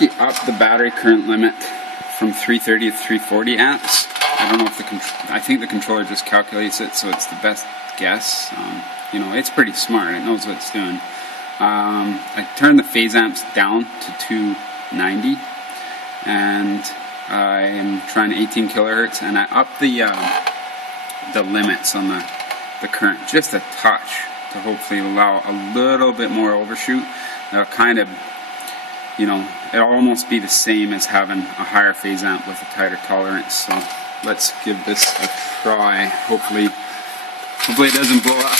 Up the battery current limit from 330 to 340 amps. I don't know if I think the controller just calculates it, so it's the best guess. You know, it's pretty smart. It knows what it's doing. I turned the phase amps down to 290, and I am trying 18 kilohertz, and I upped the limits on the current just a touch to hopefully allow a little bit more overshoot. That'll kind of, you know, it'll almost be the same as having a higher phase amp with a tighter tolerance. So let's give this a try. Hopefully it doesn't blow up.